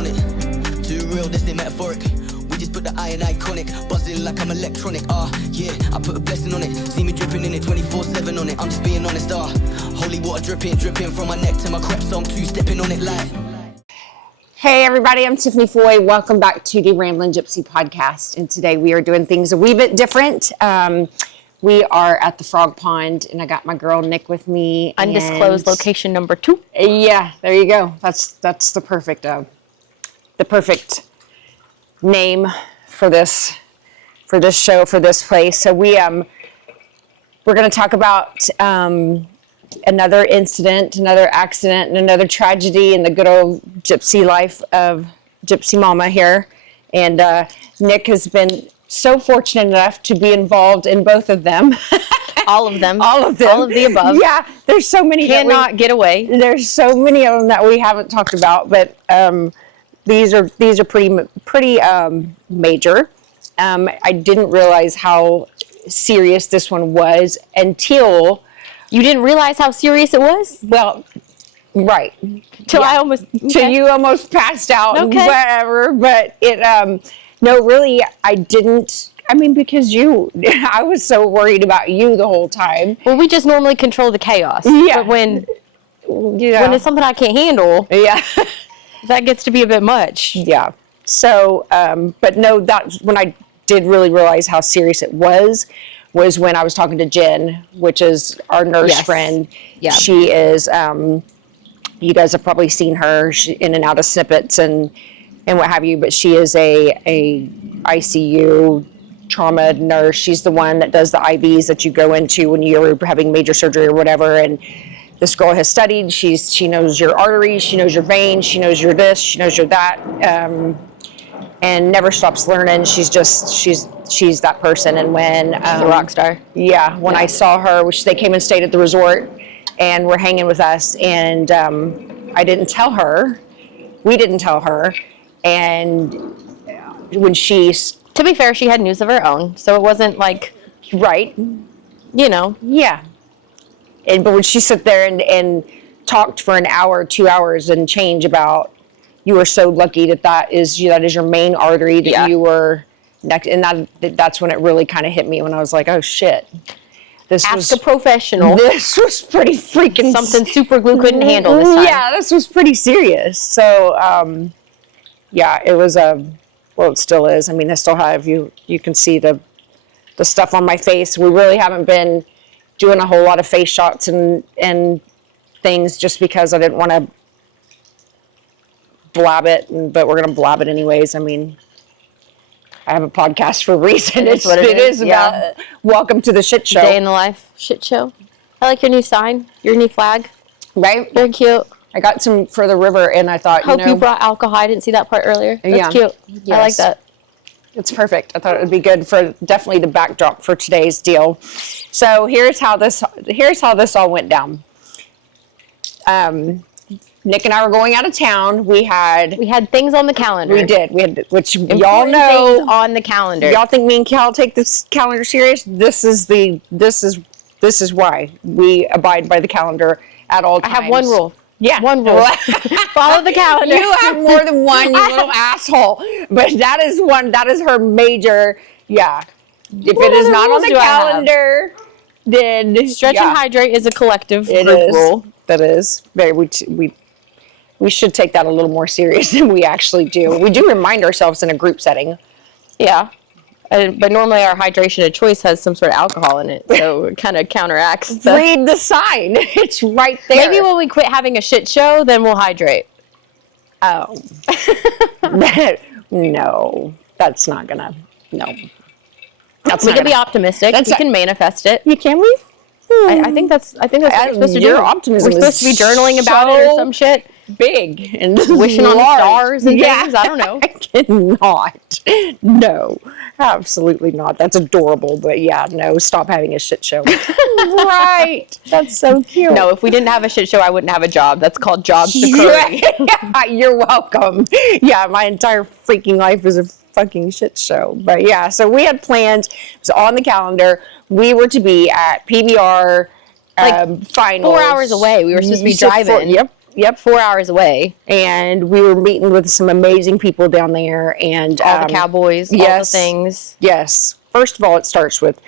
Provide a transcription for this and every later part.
on it. Too real, this ain't metaphoric. We just put the I in iconic. Buzzing like I'm electronic. Yeah, I put a blessing on it. See me dripping in it 24/7 on it. I'm just being honest. Holy water dripping from my neck to my crep, so I'm two-stepping on it like. Hey everybody, I'm Tiffany Foy. Welcome back to the Ramblin' Gypsy podcast. And today we are doing things a wee bit different. We are at the Frog Pond, and I got my girl Nick with me. Undisclosed location number 2. Yeah, there you go. That's the perfect name for this show, for this place. So we're going to talk about another incident, another accident, and another tragedy in the good old gypsy life of Gypsy Mama here. And Nick has been so fortunate enough to be involved in both of them. All of them. All of them. All of the above. Yeah, there's so many. Cannot get away. There's so many of them that we haven't talked about, but these are pretty major. I didn't realize how serious this one was until... You didn't realize how serious it was? Well, right. Till I almost... Till you almost passed out and Okay. whatever. But no, really, I didn't. I mean, because I was so worried about you the whole time. Well, we just normally control the chaos. Yeah. But when it's something I can't handle, Yeah. that gets to be a bit much. Yeah. So, but no, that's when I did really realize how serious it was when I was talking to Jen, which is our nurse friend. Yeah. She is, you guys have probably seen her in and out of snippets and what have you, but she is a ICU trauma nurse. She's the one that does the IVs that you go into when you're having major surgery or whatever. And this girl has studied. She knows your arteries, she knows your veins, she knows your this, she knows your that, and never stops learning. She's that person. And when She's a rock star. Yeah, when I saw her, they came and stayed at the resort and were hanging with us, and I didn't tell her. We didn't tell her. And when To be fair, she had news of her own, so it wasn't like... Right. Yeah. But when she sat there and talked for an hour, 2 hours and change about, you were so lucky that is your main artery, that you were next, and that's when it really kind of hit me, when I was like, oh shit. Ask a professional. This was pretty freaking... Something super glue couldn't handle this time. Yeah, this was pretty serious. So, yeah, it was well, it still is. I mean, I still have, you can see the stuff on my face. We really haven't been doing a whole lot of face shots and things, just because I didn't want to blab it, but we're going to blab it anyways. I mean, I have a podcast for a reason. It is about welcome to the shit show. Day in the life shit show. I like your new sign, your new flag. Right? Very cute. I got some for the river, and I thought, Hope you brought alcohol. I didn't see that part earlier. That's cute. Yes. I like that. It's perfect. I thought it would be good for definitely the backdrop for today's deal. So here's how this all went down. Nick and I were going out of town. We had things on the calendar. We did. We had, which Important y'all know, things on the calendar. Y'all think me and Cal take this calendar serious? This is why we abide by the calendar at all times. I have one rule. Yeah. One rule. Follow the calendar. You have more than one, you little asshole. But that is her major, yeah. If it is not on the calendar, then... Stretch and hydrate is a collective group rule. That is. We should take that a little more serious than we actually do. We do remind ourselves in a group setting. Yeah. But normally our hydration of choice has some sort of alcohol in it, so it kind of counteracts. Read the sign. It's right there. Maybe when we quit having a shit show, then we'll hydrate. Oh. No. That's not gonna... No. We can be optimistic. We can manifest it. You can we? I think that's what we're supposed to do. Your optimism We're supposed to be journaling about it or some shit. Big and wishing on the stars and things. I don't know. I cannot. No, absolutely not. That's adorable. But yeah, no, stop having a shit show. Right. That's so cute. No, if we didn't have a shit show, I wouldn't have a job. That's called jobs occurring. Yeah, you're welcome. Yeah, my entire freaking life is a fucking shit show. But yeah, so we had plans. It was on the calendar. We were to be at PBR finals. 4 hours away. We were supposed to be driving. Yep. Yep. 4 hours away. And we were meeting with some amazing people down there, and All the cowboys, all the things. Yes. First of all, it starts with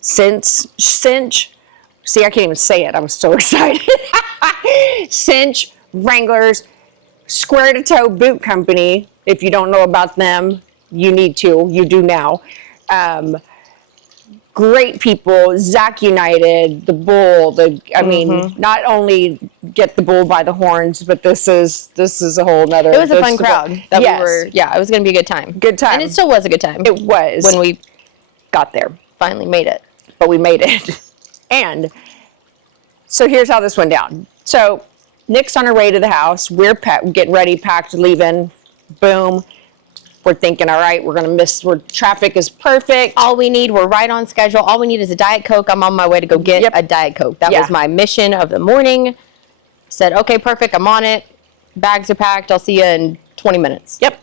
cinch. See, I can't even say it. I'm so excited. Cinch, Wranglers, Square to Toe Boot Company. If you don't know about them, you need to. You do now. Great people. Zach United, the Bull. I mean, not only get the bull by the horns, but this is a whole nother. It was a fun crowd that yes. we were. Yeah, it was going to be a good time. Good time. And it still was a good time. It was when we got there. finally made it. But we made it. And so here's how this went down. So Nick's on her way to the house. We're getting ready, packed, leaving. Boom. We're thinking, all right, we're going to miss, traffic is perfect. All we need, we're right on schedule. All we need is a Diet Coke. I'm on my way to go get a Diet Coke. That was my mission of the morning. Said, okay, perfect. I'm on it. Bags are packed. I'll see you in 20 minutes. Yep.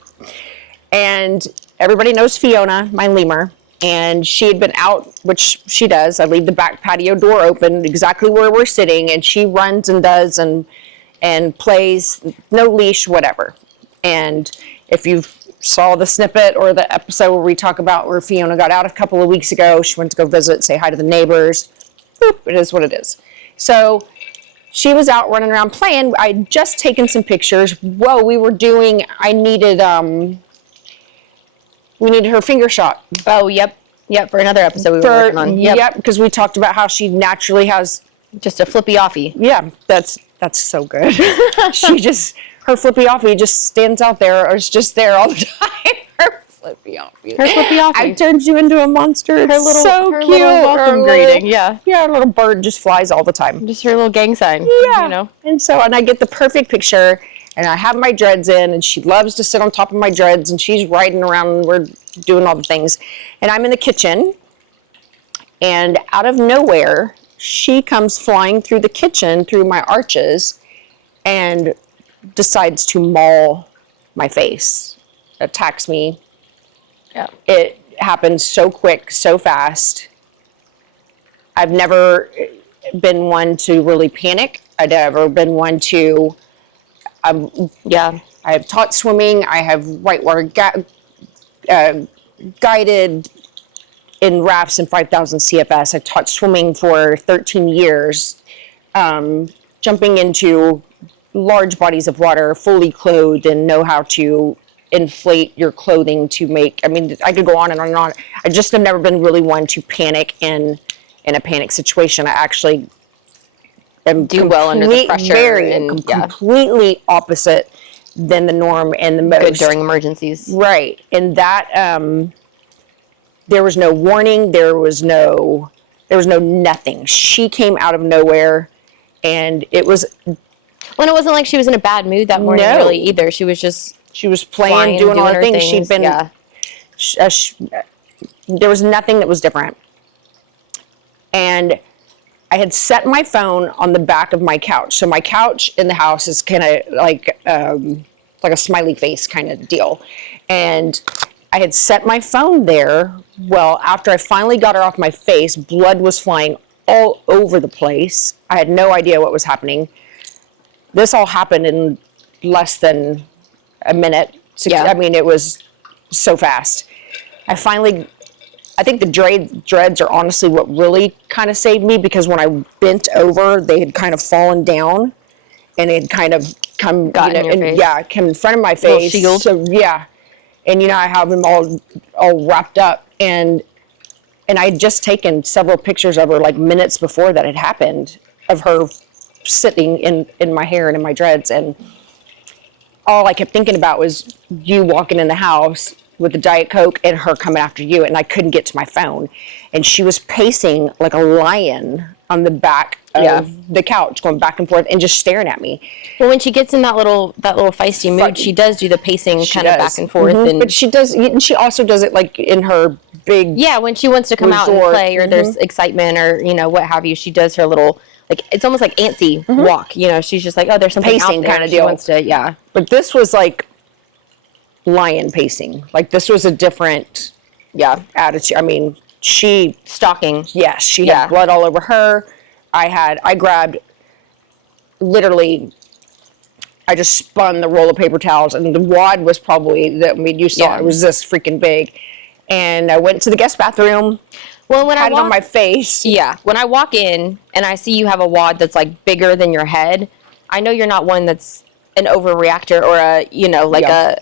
And everybody knows Fiona, my lemur. And she had been out, which she does. I leave the back patio door open exactly where we're sitting, and she runs and does and plays, no leash, whatever. And if you saw the snippet or the episode where we talk about where Fiona got out a couple of weeks ago, she went to go visit, say hi to the neighbors. Boop, it is what it is. So she was out running around playing. I'd just taken some pictures. Whoa, we needed her finger shot. Oh, yep. Yep, for another episode we were working on. Yep, because we talked about how she naturally has just a flippy offie. Yeah, that's so good. Her flippy offie just stands out there, or is just there all the time. Her flippy offie. I turned you into a monster. It's so cute. Little welcome greeting. Yeah, a little bird just flies all the time. Just her little gang sign. Yeah, you know. And I get the perfect picture, and I have my dreads in, and she loves to sit on top of my dreads, and she's riding around, and we're doing all the things, and I'm in the kitchen, and out of nowhere, she comes flying through the kitchen through my arches, and decides to maul my face, attacks me. Yeah. It happened so quick, so fast. I've never been one to really panic. I've never been one to, I have taught swimming. I have whitewater guided in rafts in 5,000 CFS. I've taught swimming for 13 years, jumping into large bodies of water, fully clothed, and know how to inflate your clothing to make, I could go on and on and on. I just have never been really one to panic in a panic situation. I actually do well under the pressure. Completely opposite than the norm and the most. Good during emergencies. Right. And that, there was no warning. There was no nothing. She came out of nowhere, and it was... Well, it wasn't like she was in a bad mood that morning, really, either. She was playing, doing all the things. She'd been, there was nothing that was different. And I had set my phone on the back of my couch. So my couch in the house is kind of like a smiley face kind of deal. And I had set my phone there. Well, after I finally got her off my face, blood was flying all over the place. I had no idea what was happening. This all happened in less than a minute. It was so fast. I think the dreads are honestly what really kind of saved me, because when I bent over, they had kind of fallen down, and it had kind of come in your face. Come in front of my face. Little shield. So and I have them all wrapped up, and I had just taken several pictures of her like minutes before that had happened, of her sitting in my hair and in my dreads, and all I kept thinking about was you walking in the house with the Diet Coke and her coming after you, and I couldn't get to my phone, and she was pacing like a lion on the back of the couch, going back and forth and just staring at me. Well, when she gets in that little feisty mood, she does do the pacing kind of back and forth. Mm-hmm. But she also does it like in her big when she wants to come out and play, or there's excitement, or what have you. She does her little, like, it's almost like antsy walk. She's just like, oh, there's something pacing out there. Kind of deal. Wants to, But this was like lion pacing. Like, this was a different attitude. She stalking. Yes, she had blood all over her. I grabbed literally I just spun the roll of paper towels, and the wad was probably, you saw it was this freaking big. And I went to the guest bathroom. Well, when I had it on my face. Yeah. When I walk in and I see you have a wad that's like bigger than your head, I know you're not one that's an overreactor or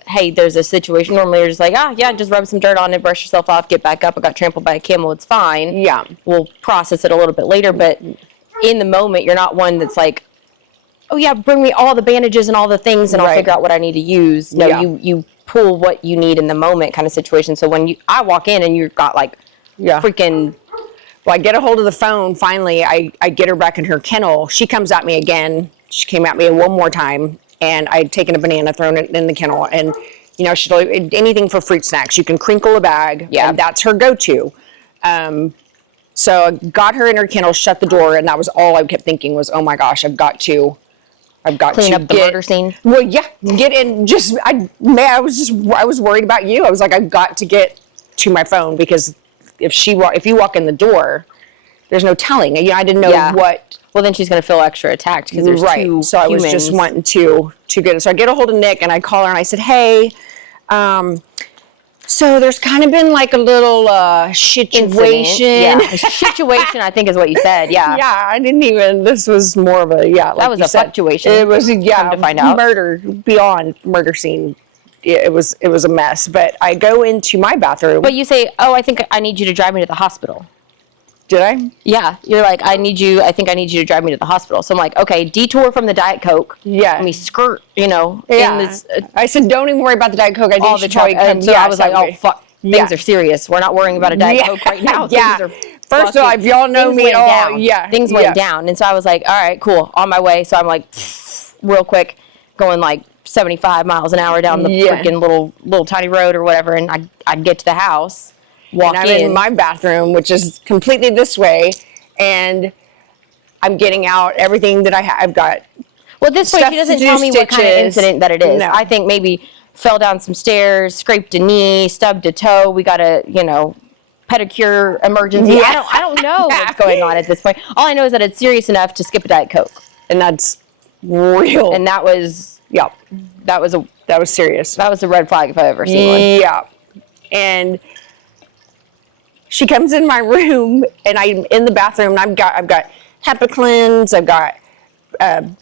hey, there's a situation. Normally you're just like, just rub some dirt on it, brush yourself off, get back up. I got trampled by a camel. It's fine. Yeah. We'll process it a little bit later. But in the moment, you're not one that's like, oh yeah, bring me all the bandages and all the things and I'll figure out what I need to use. No, you pull what you need in the moment kind of situation. So when I walk in and you've got like freaking... Well, I get a hold of the phone. Finally, I get her back in her kennel. She comes at me again. She came at me one more time, and I'd taken a banana, thrown it in the kennel, and she'd anything for fruit snacks. You can crinkle a bag, and that's her go-to. So I got her in her kennel, shut the door, and that was all I kept thinking was, oh my gosh, I've got to clean up the murder scene. Well, yeah, get in. I was worried about you. I was like, I've got to get to my phone because if you walk in the door, there's no telling. I didn't know what. Well, then she's going to feel extra attacked because there's two So I was just wanting to get it. So I get a hold of Nick and I call her and I said, hey, so there's kind of been like a little situation. Situation, I think is what you said. Yeah. Yeah, I didn't even. This was more of a like that was a fluctuation. It was come to find out. Murder beyond murder scene. It was a mess. But I go into my bathroom. But you say, oh, I think I need you to drive me to the hospital. Did I? Yeah. You're like, I think I need you to drive me to the hospital. So I'm like, okay, detour from the Diet Coke. Yeah. Let me skirt, in this. I said, don't even worry about the Diet Coke. I think all the trouble. And so I was like, oh, fuck. Things are serious. We're not worrying about a Diet Coke right now. First of all, if y'all know me at all, things went down. And so I was like, all right, cool. On my way. So I'm like, real quick, going like 75 miles an hour down the freaking little tiny road or whatever. And I get to the house. Walk and I'm in my bathroom, which is completely this way, and I'm getting out everything that I've got. Well, at this point, she doesn't tell me what kind of incident that it is. No. I think maybe fell down some stairs, scraped a knee, stubbed a toe. We got a, pedicure emergency. Yeah. I don't know what's going on at this point. All I know is that it's serious enough to skip a Diet Coke. And that's real. And that was, that was serious. That was a red flag if I've ever seen one. Yeah. And she comes in my room, and I'm in the bathroom, and I've got HEPA-Cleanse, I've got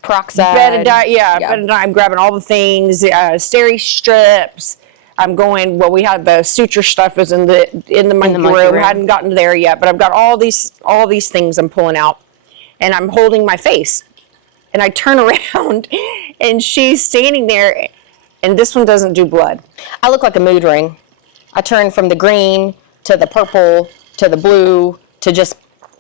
Peroxide. Betadine. I'm grabbing all the things, steri strips. I'm going. Well, we had the suture stuff is in the monkey room. Hadn't gotten there yet, but I've got all these things I'm pulling out, and I'm holding my face, and I turn around, and she's standing there, and this one doesn't do blood. I look like a mood ring. I turn from the green to the purple, to the blue, to just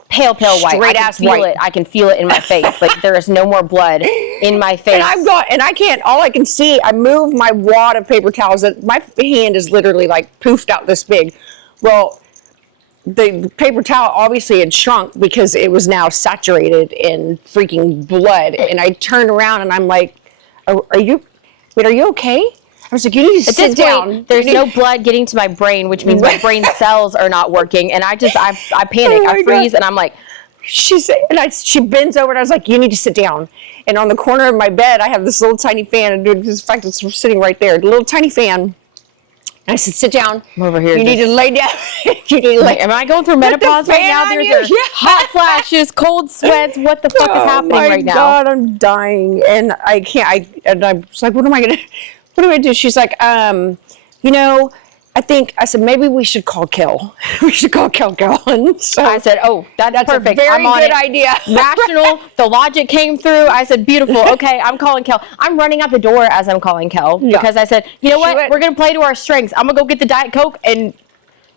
pale white. Straight ass white. I can feel it in my face. Like there is no more blood in my face. And all I can see, I move my wad of paper towels. My hand is literally like poofed out this big. Well, the paper towel obviously had shrunk because it was now saturated in freaking blood. And I turned around and I'm like, are you okay? I was like, you need to sit down. There's no blood getting to my brain, which means my brain cells are not working. And I panic. I freeze, and I'm like, she bends over, and I was like, you need to sit down. And on the corner of my bed, I have this little tiny fan. And in fact, it's sitting right there, a little tiny fan. And I said, sit down. I'm over here. You need to lay down. Am I going through menopause right now? There's hot flashes, cold sweats. What the fuck is happening right now? Oh, my God, I'm dying. And I can't. And I'm just like, what am I going to... What do I do? She's like, I said, maybe we should call Kel. We should call Kel. And so I said, oh, that's perfect. A very good idea. Rational. The logic came through. I said, beautiful. Okay, I'm calling Kel. I'm running out the door as I'm calling Kel because I said, you know what? We're going to play to our strengths. I'm going to go get the Diet Coke and...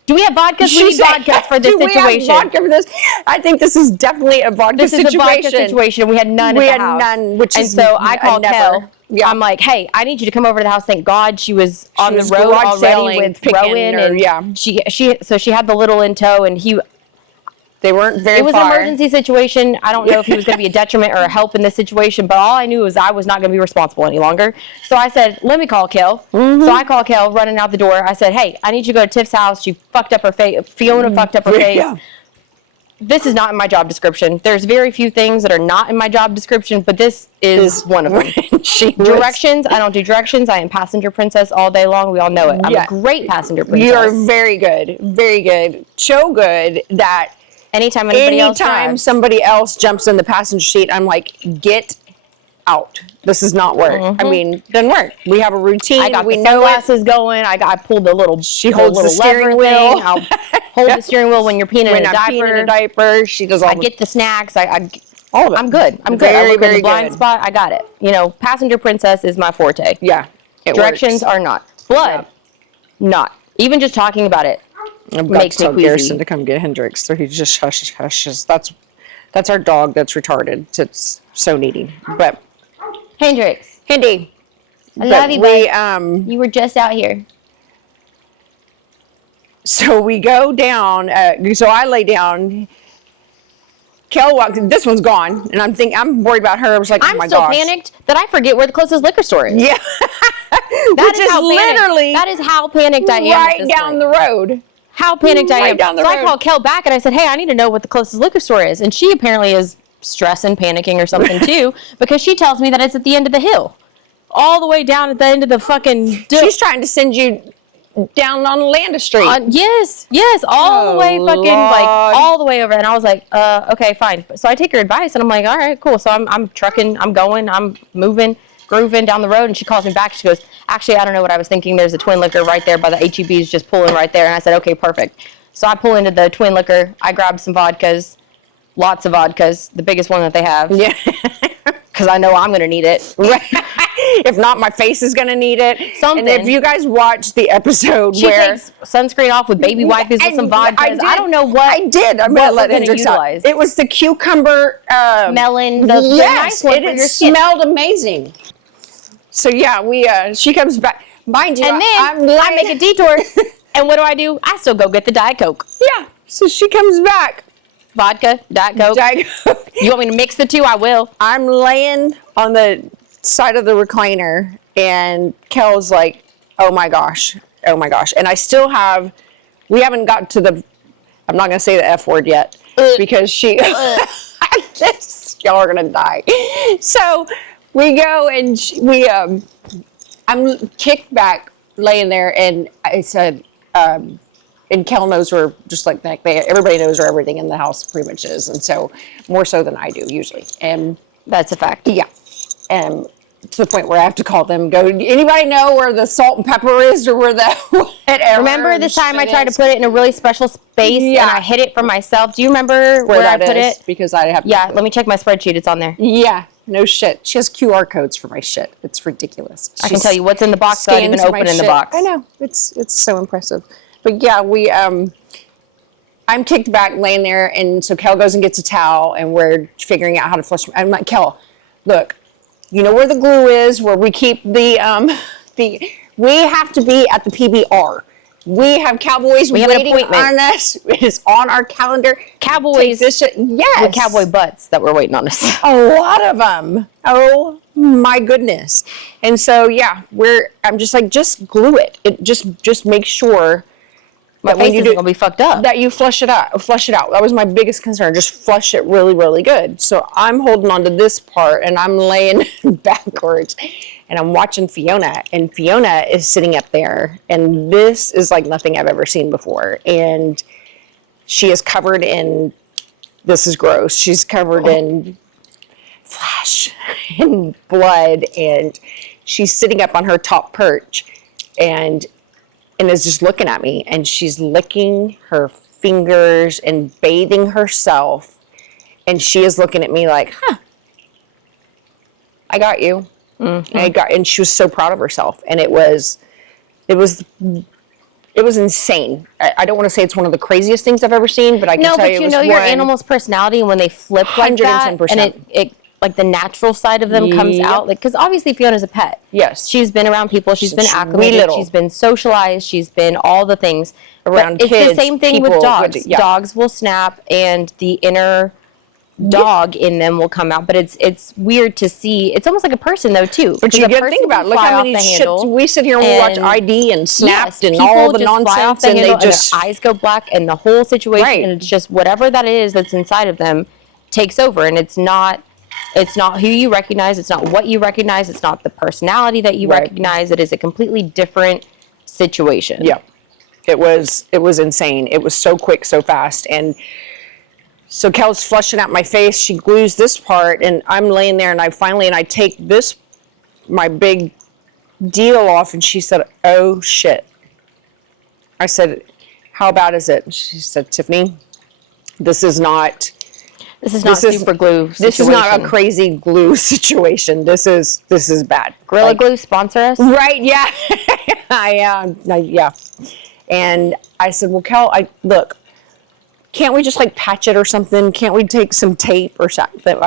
Do we have vodka? We need vodka for this situation. We have vodka for this? I think this is definitely a vodka situation. This is a vodka situation. We had none at the house. And so I called Kel. Yeah. I'm like, hey, I need you to come over to the house. Thank God she was on the road already with Rowan. And she had the little in tow, and they weren't very far. It was an emergency situation. I don't know if he was going to be a detriment or a help in this situation, but all I knew was I was not going to be responsible any longer. So I said, let me call Kel. Mm-hmm. So I call Kel, running out the door. I said, hey, I need you to go to Tiff's house. She fucked up her face. Fiona fucked up her face. this is not in my job description. There's very few things that are not in my job description, but this is one of them. Directions, I don't do directions. I am passenger princess all day long. We all know it. I'm a great passenger princess. You are very good. Very good. So good that anytime somebody else jumps in the passenger seat, I'm like, get out. This is not work. I mean, doesn't work. We have a routine. I got the sunglasses going. I pulled the little. She holds the steering wheel. I'll hold the steering wheel when you're peeing in a diaper. She does all. I get the snacks. All of it. I'm good. I look in the blind spot. I got it. You know, passenger princess is my forte. Yeah. Directions are not. Bled, not. Even just talking about it makes me queasy. Garrison to come get Hendrix, so he just hushes. That's our dog. That's retarded. It's so needy, but. Hendrix. Hendy. I love you, bud. You were just out here. So we go down, so I lay down. Kel walks, this one's gone, and I'm worried about her. I was like, oh my gosh. I'm still panicked that I forget where the closest liquor store is. Yeah. That is how panicked I am. Right down the road. How panicked I am. Down the road. I called Kel back and I said, hey, I need to know what the closest liquor store is. And she apparently is stressing, panicking or something too, because she tells me that it's at the end of the hill. All the way down at the end of the fucking... She's trying to send you down on Landa Street. Yes, all the way all the way over. And I was like, okay, fine. So I take her advice and I'm like, all right, cool. So I'm trucking, I'm going, I'm moving, grooving down the road. And she calls me back. She goes, actually, I don't know what I was thinking. There's a Twin Liquor right there by the HEBs, just pulling right there. And I said, okay, perfect. So I pull into the Twin Liquor. I grabbed some vodkas, lots of vodkas, the biggest one that they have. Yeah. Because I know I'm going to need it. If not, my face is going to need it. Something. And if you guys watch the episode she takes sunscreen off with baby wipes with some vodkas. I don't know what I did. I'm going to let Hendrix utilize. It was the cucumber melon. The nice one it smelled amazing. So yeah, she comes back. Mind you, and then I make a detour. And what do? I still go get the Diet Coke. Yeah. So she comes back. Vodka, Diet Coke. You want me to mix the two? I will. I'm laying on the side of the recliner and Kel's like, oh my gosh. And I still we haven't got to I'm not going to say the F word yet because y'all are going to die. So we go and I'm kicked back laying there and I said, and Kel knows where, just like that, everybody knows where everything in the house pretty much is. And so, more so than I do, usually. And that's a fact. Yeah. And to the point where I have to call them and go, anybody know where the salt and pepper is or where the whatever? Remember this time I tried to put it in a really special space and I hid it from myself? Do you remember where I put it? Because I have Yeah, let me check my spreadsheet. It's on there. Yeah. No shit. She has QR codes for my shit. It's ridiculous. I can tell you what's in the box without even opening the box. I know. It's so impressive. But yeah, I'm kicked back laying there, and so Kel goes and gets a towel, and we're figuring out how to flush. I'm like, Kel, look, you know where the glue is, where we keep we have to be at the PBR. We have Cowboys waiting on us. It is on our calendar. Cowboys, yes. With cowboy butts that were waiting on us. A lot of them. Oh my goodness. And so yeah, I'm just like, just glue it. It just make sure my face isn't gonna be fucked up. That you flush it out. That was my biggest concern. Just flush it really, really good. So I'm holding on to this part and I'm laying backwards and I'm watching Fiona, and Fiona is sitting up there, and this is like nothing I've ever seen before. And she is covered in, this is gross. She's covered in flesh and blood, and she's sitting up on her top perch and is just looking at me, and she's licking her fingers and bathing herself, and she is looking at me like, I got you. Mm-hmm. And she was so proud of herself, and it was insane. I don't want to say it's one of the craziest things I've ever seen, but I can tell you, but you know your animal's personality, and when they flip like that, and it like the natural side of them comes out, like, because obviously Fiona's a pet. Yes, she's been around people, she's been acclimated, she's been socialized, she's been all the things around kids. It's the same thing with dogs. Dogs will snap, and the inner dog in them will come out, but it's weird to see. It's almost like a person though too. But you got to think about it. Look how many shit we sit here and we watch ID and Snapped and all the nonsense, and they just their eyes go black, and the whole situation, Right. and it's just whatever that is that's inside of them takes over, and it's not who you recognize, it's not what you recognize, it's not the personality that you Right. recognize. It is a completely different situation. Yeah, it was insane. It was so quick, so fast, and so Kel's flushing out my face. She glues this part, and I'm laying there, and I take this, my big deal off, and she said, "Oh shit." I said, "How bad is it?" She said, "Tiffany, this is not super glue situation. This is not a crazy glue situation. This is bad." Gorilla Glue sponsor us. Right? Yeah. Yeah. And I said, "Well, Kel, look. Can't we just like patch it or something? Can't we take some tape or something?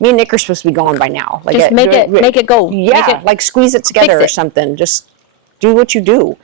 Me and Nick are supposed to be gone by now. Like Just make it go. Yeah, like squeeze it together or it. something. Just do what you do."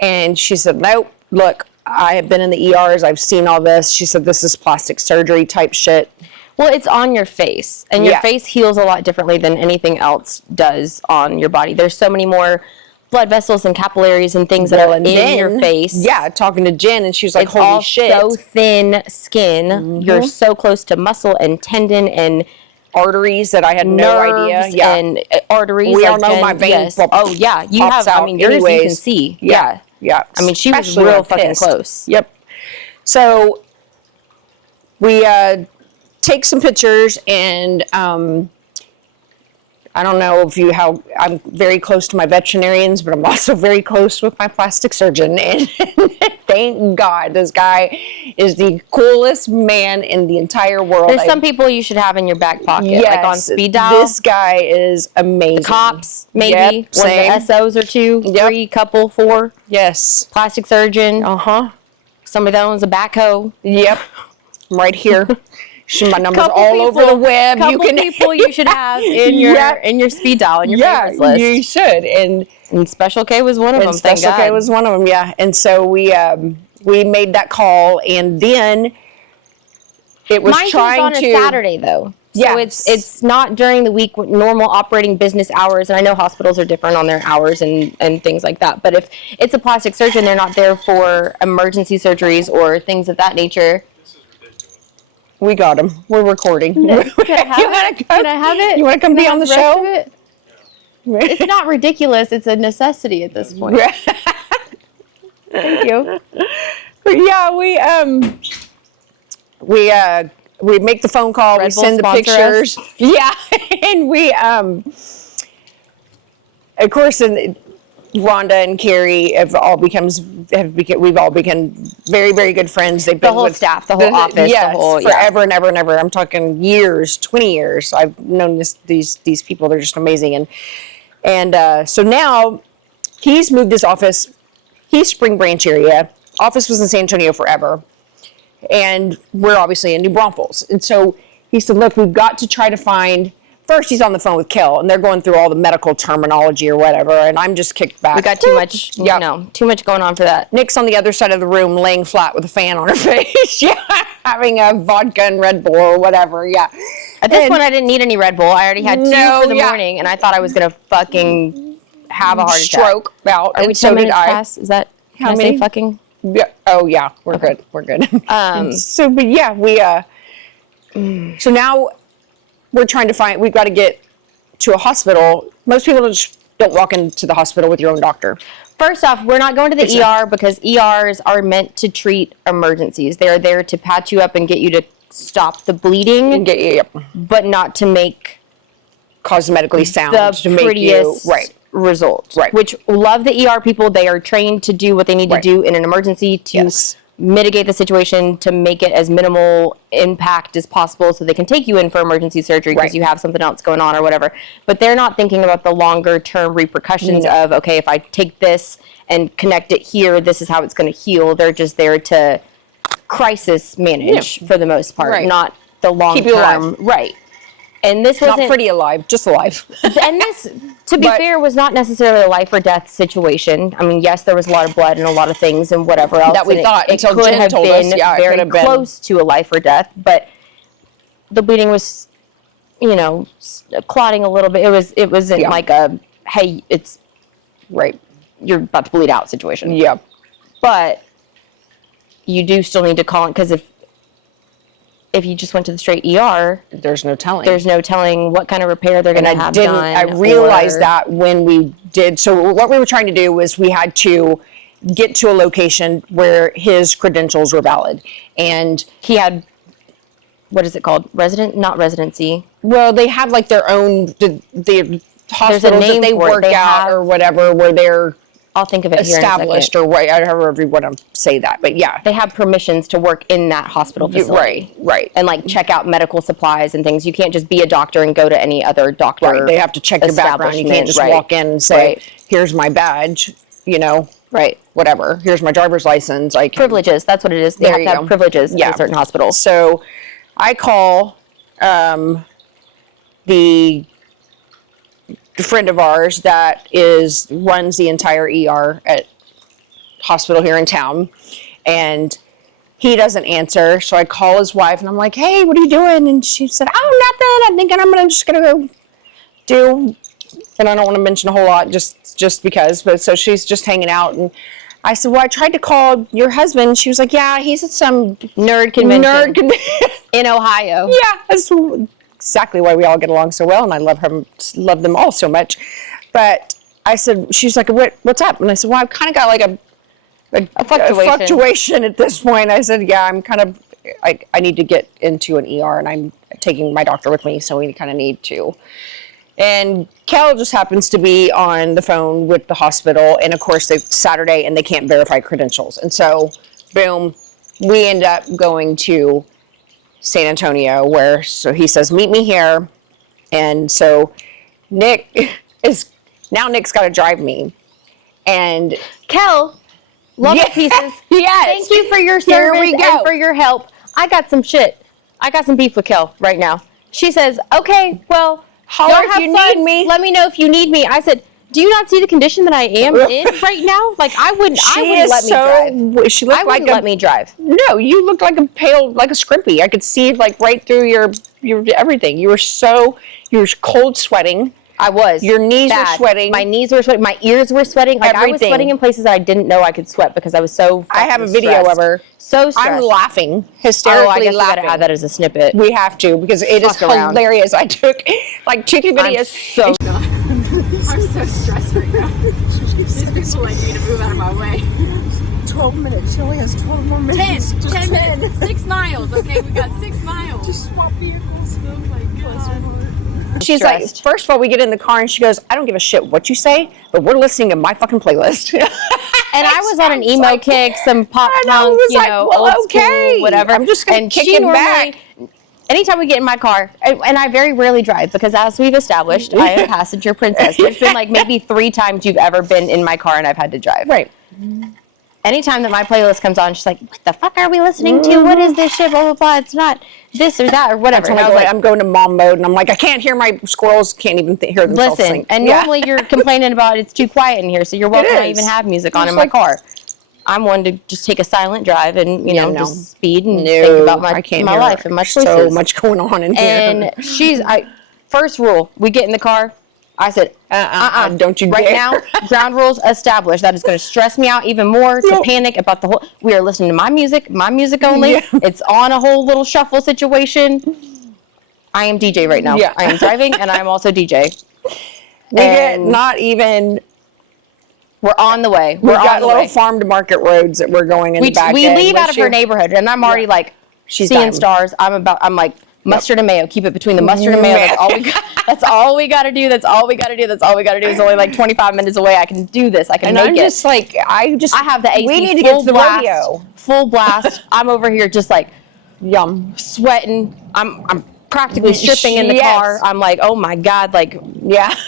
And she said, "Nope, look, I have been in the ERs. I've seen all this." She said, "This is plastic surgery type shit." Well, it's on your face, and your face heals a lot differently than anything else does on your body. There's so many more blood vessels and capillaries and things that are in your face. Yeah, talking to Jen, and she was like, It's "Holy all shit!" so thin skin. Mm-hmm. You're so close to muscle and tendon and arteries that I had no idea. nerves Yeah, and arteries. We all like know my Jen- vein yes. pop- Oh yeah, you pops have. I out mean, yours you can anyways. see. Yeah. I mean, she was Especially when real I'm fucking pissed. close. Yep. So we take some pictures, and I don't know how I'm very close to my veterinarians, but I'm also very close with my plastic surgeon. And thank God, this guy is the coolest man in the entire world. There's some people you should have in your back pocket, Yes, like on speed dial. This guy is amazing. Cops, maybe. Yep, One same. of the SOs or two, Yep. 3, couple, 4. Yes. Plastic surgeon. Uh-huh. Somebody that owns a backhoe. Yep. I'm right here. My number's Couple all over the web. Couple people you should have in your Yep. in your speed dial, in your Yeah, favorites list. you should. And Special K was one of them. And Thank Special K God. was one of them, yeah. And so we made that call, and then it was Mine trying on to a Saturday though. So Yes. it's not during the week with normal operating business hours, and I know hospitals are different on their hours and things like that. But if it's a plastic surgeon, they're not there for emergency surgeries or things of that nature. We got him. We're recording. Can I have it? You want to come be on the show? It's not ridiculous. It's a necessity at this point. Thank you. Yeah, we make the phone call, we Red Bull send the sponsor pictures. Yeah, and we of course, and Rhonda and Carrie we've all become very, very good friends. They've been The whole with staff, the whole office, yes, the whole forever and ever and ever. I'm talking years, 20 years. I've known these people. They're just amazing. And so now he's moved his office. He's Spring Branch area. Office was in San Antonio forever. And we're obviously in New Braunfels. And so he said, "Look, we've got to try to find." First, he's on the phone with Kel, and they're going through all the medical terminology or whatever, and I'm just kicked back. We got too much, Yep. too much going on for that. Nick's on the other side of the room, laying flat with a fan on her face, yeah, having a vodka and Red Bull or whatever, yeah. At this point, I didn't need any Red Bull. I already had 2 for the morning, and I thought I was gonna fucking have a heart attack. Stroke out, Are we and so 10 did minutes I. past? Is that How can I say many? fucking? Yeah. Oh yeah, we're good. We're good. So, but yeah, we so now we're trying to find. We've got to get to a hospital. Most people just don't walk into the hospital with your own doctor. First off, we're not going to the ER because ERs are meant to treat emergencies. They're there to patch you up and get you to stop the bleeding, And get you but not to make cosmetically sound the to make prettiest you right. results. Right. Which love the ER people. They are trained to do what they need to Right. do in an emergency to Yes. mitigate the situation, to make it as minimal impact as possible so they can take you in for emergency surgery because Right. you have something else going on or whatever. But they're not thinking about the longer term repercussions of, okay, if I take this and connect it here, this is how it's going to heal. They're just there to crisis manage for the most part, Right. not the long Keep you term. alive. Right. And this Not wasn't pretty alive, just alive. and this, to be But- fair, was not necessarily a life or death situation. I mean, yes, there was a lot of blood and a lot of things and whatever else That we and thought it until could Jen have told us, been yeah, it very could have been. close to a life or death. But the bleeding was, clotting a little bit. It wasn't like a, hey, it's right, you're about to bleed out situation. Yeah. But you do still need to call it, because if you just went to the straight ER, there's no telling. There's no telling what kind of repair they're going to have done. I realized that when we did. So what we were trying to do was we had to get to a location where his credentials were valid, and he had, what is it called? Not residency. Well, they have like their own the hospitals that they work out or whatever, where they're, I'll think of it established, or however you want to say that. But yeah, they have permissions to work in that hospital facility. Right. And like check out medical supplies and things. You can't just be a doctor and go to any other doctor. Right. They have to check your background. You can't just walk in and say, here's my badge, Right. Whatever. Here's my driver's license. Privileges. That's what it is. They have to have privileges in certain hospitals. So I call the friend of ours that runs the entire ER at hospital here in town, and he doesn't answer. So I call his wife and I'm like, hey, what are you doing? And she said, oh, nothing. I'm thinking I'm just gonna go do, and I don't want to mention a whole lot just because, but so she's just hanging out. And I said, well, I tried to call your husband. She was like, yeah, he's at some nerd convention in Ohio. Yeah, that's exactly why we all get along so well, and I love them all so much. But I said, she's like, what's up? And I said, well, I've kind of got like a fluctuation at this point. I said, yeah, I'm kind of, I need to get into an ER, and I'm taking my doctor with me, so we kind of need to. And Kel just happens to be on the phone with the hospital, and of course it's Saturday and they can't verify credentials. And so, boom, we end up going to San Antonio, so he says, meet me here. And so Nick's got to drive me. And Kel, love it pieces. Yes. Thank you for your service and for your help. I got some beef with Kel right now. She says, okay, well, holler if you need me. Let me know if you need me. I said, do you not see the condition that I am in right now? Like, I wouldn't let me drive. No, you looked like a scrimpy. I could see like right through your everything. You were cold sweating. I was. Your knees were sweating. My knees were sweating. My ears were sweating. Like, I was sweating in places that I didn't know I could sweat because I was so I have a video of her. So stressed. I'm laughing, hysterically I guess laughing. We gotta add that as a snippet. We have to, because it is hilarious. I took like 2 videos. I'm so stressed right now. These people like me to move out of my way. 12 minutes. She only has 12 more minutes. 10 minutes. 6 miles. Okay, we got 6 miles. Just swap vehicles. Oh my God. She's like, first of all, we get in the car and she goes, I don't give a shit what you say, but we're listening to my fucking playlist. And I was on an emo kick, some pop punk, old school, whatever. I'm just going to kick it back. Anytime we get in my car, and I very rarely drive because, as we've established, I am a passenger princess. There's been like maybe 3 times you've ever been in my car and I've had to drive. Right. Anytime that my playlist comes on, she's like, what the fuck are we listening to? What is this shit? Blah, blah, blah. It's not this or that or whatever. I'm going to mom mode, and I'm like, I can't hear my squirrels, can't even hear themselves sing. And normally you're complaining about it's too quiet in here, so you're welcome to even have music on in my car. I'm one to just take a silent drive and, just speed and think about my life and my choices. So much going on in here. And first rule, we get in the car, I said, don't you right now, ground rules established. That is going to stress me out even more to panic about the whole, we are listening to my music only. Yeah. It's on a whole little shuffle situation. I am DJ right now. Yeah. I am driving and I'm also DJ. We're on the way. We've got little farm to market roads that we're going in the back. We leave out of her neighborhood, and I'm already like seeing stars. I'm like mustard and mayo. Keep it between the mustard and mayo. That's all we got. That's all we got to do. That's all we got to do. That's all we got to do. It's only like 25 minutes away. I can do this. I can make it. Just like I have the AC. We need to get to the rodeo. Full blast. I'm over here just like sweating. I'm practically stripping in the car. I'm like, oh my God, like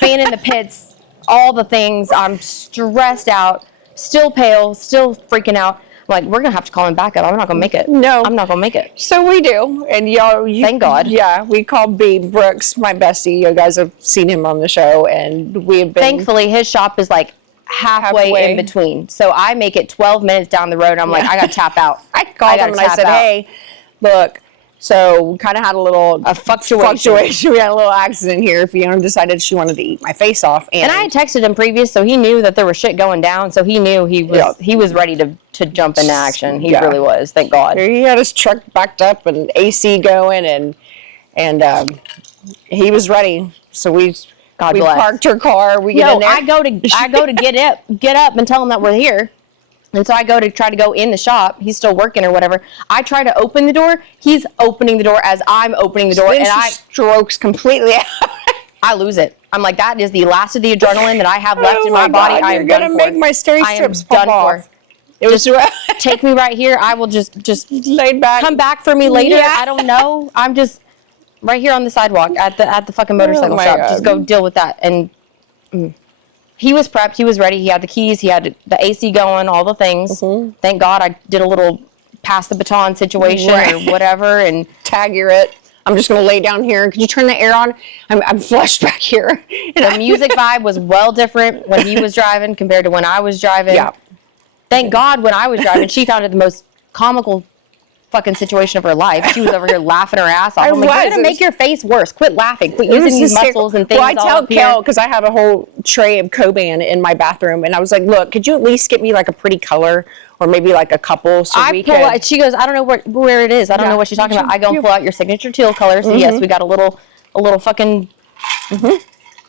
fan in the pits. All the things. I'm stressed out, still pale, still freaking out. Like, we're going to have to call him back up. I'm not going to make it. No. I'm not going to make it. So we do. And thank God. Yeah. We called B. Brooks, my bestie. You guys have seen him on the show. And we have been. Thankfully, his shop is like halfway in between. So I make it 12 minutes down the road. And I'm like, I got to tap out. I called him and I said, hey, look, So we kind of had a fluctuation. We had a little accident here. Fiona decided she wanted to eat my face off. And I had texted him previous, so he knew that there was shit going down. So he knew he was ready to jump into action. He really was. Thank God. He had his truck backed up and AC going, and he was ready. So we parked her car. We get in there. I go to get up and tell him that we're here. And so I go to try to go in the shop. He's still working or whatever. I try to open the door. He's opening the door as I'm opening the door. Then she strokes completely out. I lose it. I'm like, that is the last of the adrenaline that I have left in my body. God, I am done for. You're going to make my steri strips pop off. It was take me right here. I will just laid back. Come back for me later. Yeah. I don't know. I'm just right here on the sidewalk at the fucking motorcycle shop. God. Just go deal with that. And he was prepped. He was ready. He had the keys. He had the AC going, all the things. Mm-hmm. Thank God I did a little pass the baton situation or whatever. And Tagger it. I'm just going to lay down here. Could you turn the air on? I'm flushed back here. The music vibe was well different when he was driving compared to when I was driving. Yeah. Thank God when I was driving, she found it the most comical fucking situation of her life. She was over here laughing her ass off. I'm like, you're going to make your face worse. Quit laughing. Quit using these muscles and things. Well, I tell Kel, because I have a whole tray of Coban in my bathroom, and I was like, look, could you at least get me like a pretty color or maybe like a couple so we could... She goes, I don't know where it is. I don't know what she's talking about. I go and pull out your signature teal color. So yes, we got a little fucking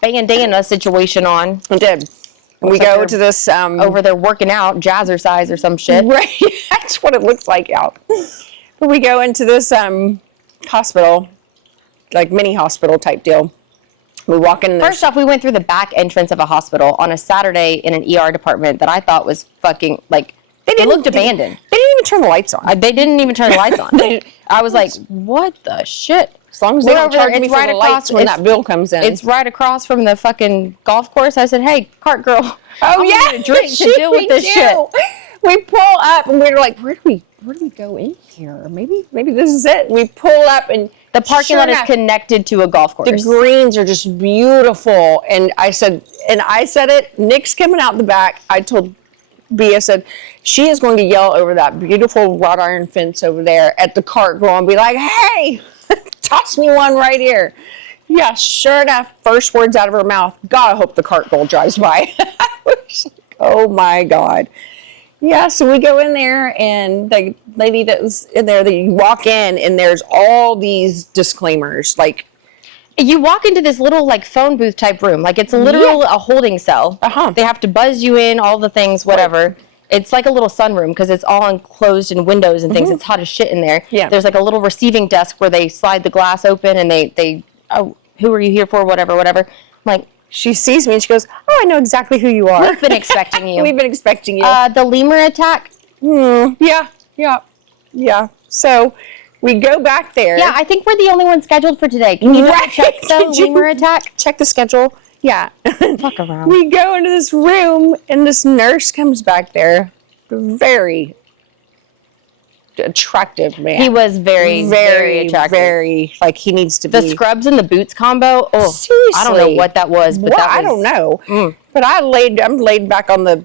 bandana situation on. We did. And we go to this... over there working out, jazzercise or some shit. Right. That's what it looks like out. But we go into this hospital, like mini hospital type deal. We walk in. First off, we went through the back entrance of a hospital on a Saturday in an ER department that I thought was fucking, like, it looked abandoned. They didn't even turn the lights on. They didn't even turn the lights on. I was like, what the shit? As long as they don't charge me for the lights when that bill comes in. It's right across from the fucking golf course. I said, hey, cart girl. Oh, yeah. I need a drink to deal with this shit. We pull up and we're like, where do we go in here? Maybe this is it. We pull up and the parking lot is connected to a golf course. The greens are just beautiful. And I said it. Nick's coming out the back. I told B, I said, she is going to yell over that beautiful wrought iron fence over there at the cart girl and be like, hey, toss me one right here. Yeah, sure enough, first words out of her mouth, God, I hope the cart girl drives by. Oh my God. Yeah, so we go in there, and the lady that was in there, that you walk in, and there's all these disclaimers. Like, you walk into this little, like, phone booth type room. Like, it's literal a holding cell. They have to buzz you in, all the things, whatever. Right. It's like a little sunroom because it's all enclosed in windows and things. It's hot as shit in there. Yeah. There's, like, a little receiving desk where they slide the glass open, and they who are you here for, whatever. I'm like, she sees me and she goes, oh, I know exactly who you are. We've been expecting you. We've been expecting you. The lemur attack? Yeah. So we go back there. Yeah, I think we're the only one scheduled for today. Can you check the lemur attack? Check the schedule. Yeah. Fuck around. We go into this room and this nurse comes back there. Very attractive man. He was very, very attractive. Very, like, he needs to be. The scrubs and the boots combo. Oh, seriously. I don't know what that was, but I don't know. But I'm laid back on the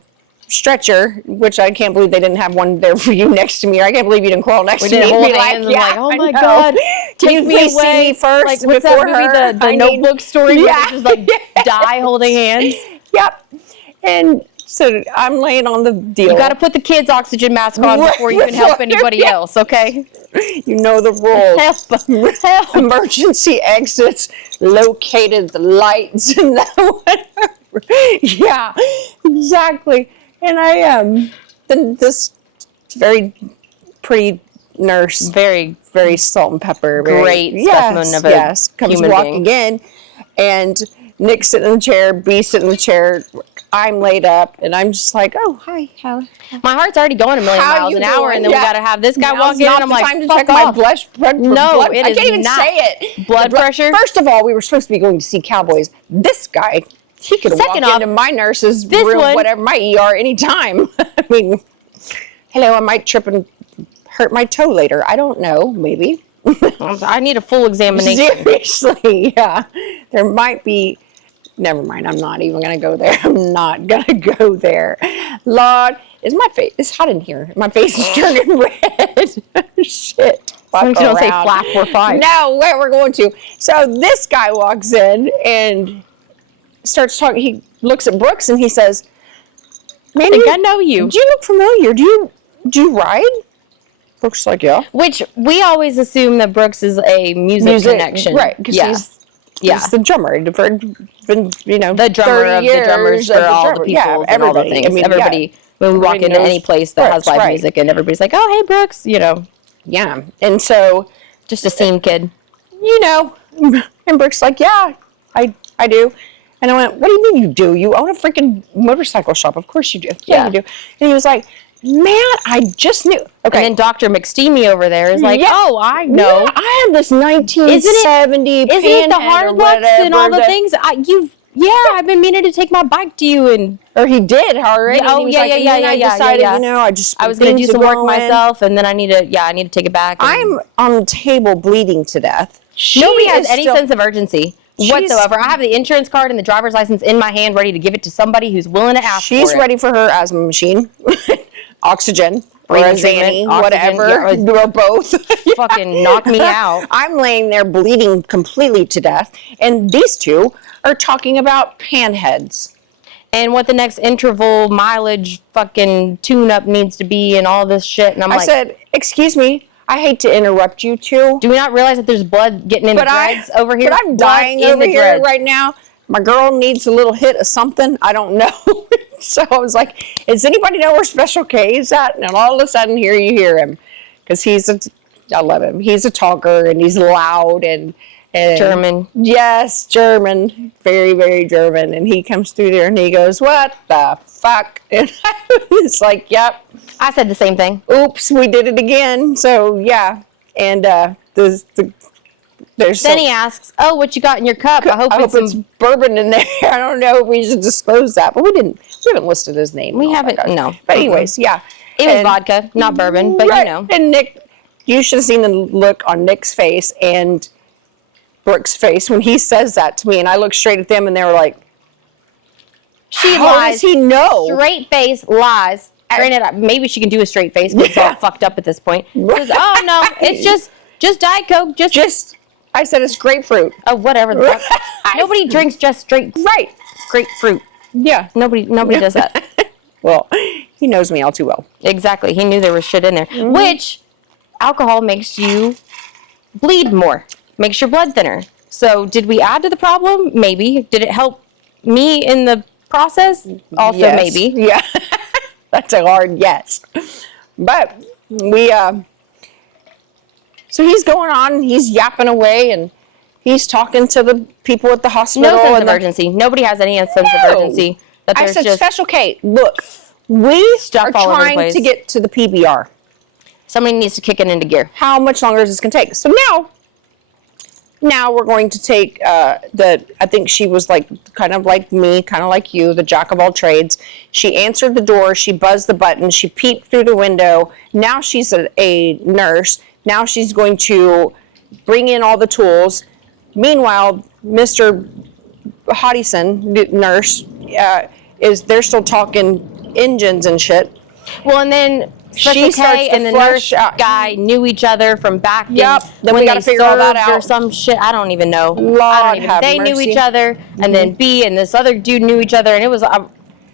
stretcher, which I can't believe they didn't have one there for you next to me. Or I can't believe you didn't crawl next to me. We did hold hands and like, oh my God, take me away. See me first, like, what's that movie, the Notebook story? Yeah, just like die holding hands. Yep. And so I'm laying on the deal. You got to put the kids' oxygen mask on before you can help anybody else, okay? You know the rules. Help. Emergency exits, located the lights, and whatever. Yeah, exactly. And I then this very pretty nurse, very, very salt and pepper, great specimen of a comes human walking in, and Nick's sitting in the chair, B's sitting in the chair. I'm laid up, and I'm just like, oh, hi, Hallie. My heart's already going a million miles an hour, and then we got to have this guy walk in, and I'm like, time to check my blood I can't even say it. Blood pressure? First of all, we were supposed to be going to see Cowboys. This guy, he could walk into my nurse's room, whatever, my ER, anytime. I mean, hello, I might trip and hurt my toe later. I don't know, maybe. I need a full examination. Seriously, yeah. There might be never mind. I'm not even going to go there. I'm not going to go there. Lord, it's hot in here. My face is turning red. Shit. As long as you don't say flap, we're fine. No, we're going to. So this guy walks in and starts talking. He looks at Brooks and he says, I think I know you. Do you look familiar? Do you ride? Brooks is like, yeah. Which we always assume that Brooks is a music connection. Right, because he's the drummer. For, the drummer of the drummers for all the people and all the things. I mean, everybody, when we walk into any place that has live music and everybody's like, oh, hey, Brooks, Yeah, and so... Just a scene kid. And Brooks like, yeah, I do. And I went, what do you mean you do? You own a freaking motorcycle shop. Of course you do. Yeah, you do. And he was like, man, I just knew. Okay. And then Dr. McSteamy over there is like, oh, I know. Yeah, I have this 1970 Isn't it the hard lucks and all the things? I've been meaning to take my bike to you or he did already. I decided, I was going to do some work myself and then I need to take it back. I'm on the table bleeding to death. Nobody has any sense of urgency whatsoever. I have the insurance card and the driver's license in my hand ready to give it to somebody who's willing to ask for it. She's ready for her asthma machine. Oxygen. Zanny, whatever, or both. Fucking knock me out. I'm laying there bleeding completely to death, and these two are talking about panheads. And what the next interval mileage fucking tune-up needs to be and all this shit. And I said, excuse me, I hate to interrupt you two. Do we not realize that there's blood getting in the dreads over here? But I'm dying over here right now. My girl needs a little hit of something. I don't know. So I was like, does anybody know where Special K is at? And all of a sudden, here you hear him. Because I love him. He's a talker, and he's loud, and German. Yes, German. Very, very German. And he comes through there, and he goes, what the fuck? And I was like, yep. I said the same thing. Oops, we did it again. So, yeah. And then he asks, oh, what you got in your cup? I hope it's bourbon in there. I don't know if we should disclose that, but we haven't listed his name. We haven't, no. But anyways, yeah. It was vodka, not bourbon, but And Nick, you should have seen the look on Nick's face and Brooke's face when he says that to me, and I looked straight at them and they were like, how does he know? Straight face lies. Granted, maybe she can do a straight face because it's all fucked up at this point. Because, oh no, it's just Diet Coke, just I said it's grapefruit. Oh, whatever the fuck. Nobody drinks just straight grapefruit. Yeah. Nobody does that. Well, he knows me all too well. Exactly. He knew there was shit in there. Mm-hmm. Which, alcohol makes you bleed more. Makes your blood thinner. So, did we add to the problem? Maybe. Did it help me in the process? Also, yes. maybe. Yeah. That's a hard yes. But, so he's going on, he's yapping away, and he's talking to the people at the hospital. No sense of urgency. Nobody has any sense of urgency. That I said, Special K, look, we are trying to get to the PBR. Somebody needs to kick it into gear. How much longer is this going to take? So now we're going to take I think she was kind of like me, kind of like you, the jack of all trades. She answered the door, she buzzed the button, she peeped through the window. Now she's a nurse. Now she's going to bring in all the tools. Meanwhile, Mr. Hodgson, nurse, they're still talking engines and shit. Well, and then Special K and the nurse guy knew each other from back then we got to figure all that out. Or some shit. I don't even know. They knew each other, and then B and this other dude knew each other, and it was.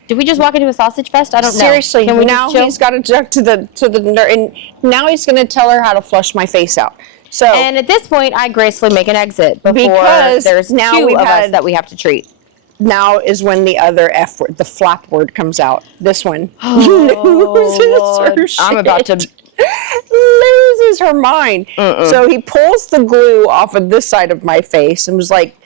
Did we just walk into a sausage fest? I don't know. Seriously, now he's got to duck to the nurse, and now he's going to tell her how to flush my face out. So, and at this point, I gracefully make an exit because there's now two of us that we have to treat. Now is when the other F word, the flap word, comes out. this one loses her shit. I'm about to loses her mind. So he pulls the glue off of this side of my face and was like,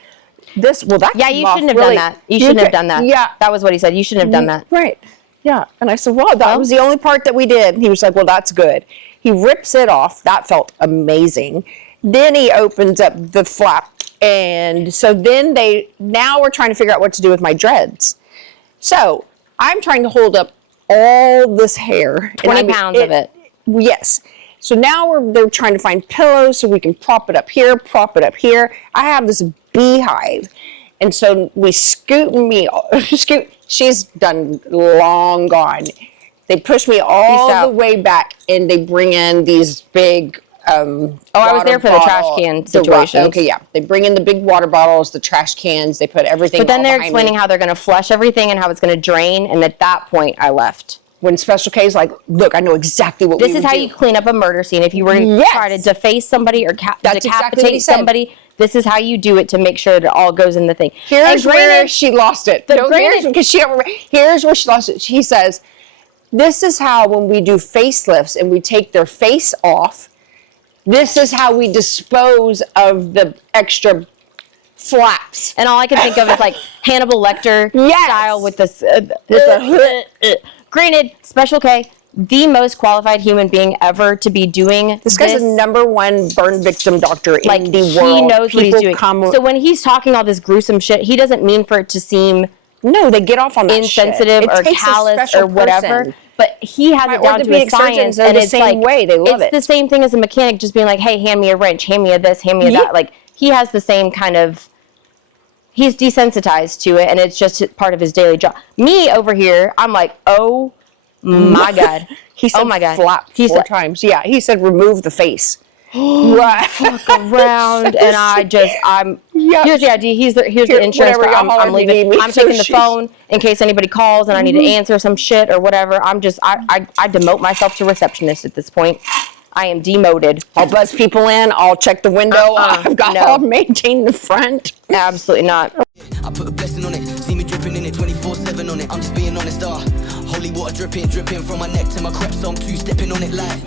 "This, well, that you shouldn't have done that. You shouldn't have done that. Yeah, that was what he said. You shouldn't have done that. Right? Yeah." And I said, "Well, that was the only part that we did." And he was like, "Well, that's good." He rips it off. That felt amazing. Then he opens up the flap. And so then now we're trying to figure out what to do with my dreads. So I'm trying to hold up all this hair. 20 pounds of it. Yes. So now they're trying to find pillows so we can prop it up here, prop it up here. I have this beehive. And so we scoot me, she's done long gone. They push me all the way back and they bring in these big, I was there for the trash can situation. Okay, yeah. They bring in the big water bottles, the trash cans, they put everything. But then all they're behind explaining me. how they're going to flush everything and how it's going to drain. And at that point, I left. When Special K is like, look, I know exactly what This we is would how do. you clean up a murder scene. If you were to Yes. try to deface somebody or That's exactly what he decapitate said. somebody, this is how you do it to make sure that it all goes in the thing. Here's And where granted, she lost it. the No, granted- because she don't remember. Here's where she lost it. She says, this is how when we do facelifts and we take their face off, this is how we dispose of the extra flaps. And all I can think of is like Hannibal Lecter Yes. style with this. Granted, Special K, the most qualified human being ever to be doing This guy's the #1 burn victim doctor like in the world. he knows what he's People doing. come- So when he's talking all this gruesome shit, he doesn't mean for it to seem no, they get off on that insensitive shit. It or takes a callous special or whatever. person. But he has My it down to a orthopedic surgeons, science, they're and the it's same like way. They love it's it. the same thing as a mechanic just being like, "Hey, hand me a wrench, hand me a this, hand me a Yeah. that." Like he has the same kind of. He's desensitized to it, and it's just part of his daily job. Me over here, I'm like, "Oh my god!" He said "Oh my god!" flap He four said, times. Yeah, he said remove the face. Right. around and I'm Yeah. here's the idea, here's the insurance whatever, card. y'all holler I'm if you leaving, need me. I'm So taking the she's- phone in case anybody calls and I need to answer some shit or whatever. I demote myself to receptionist at this point. I am demoted. I'll buzz people in. I'll check the window. I've got no. I'll maintain the front. Absolutely not. I put a blessing on it, see me dripping in it 24/7 on it. I'm just being honest, holy water dripping from my neck to my crepe, so I'm two-stepping on it like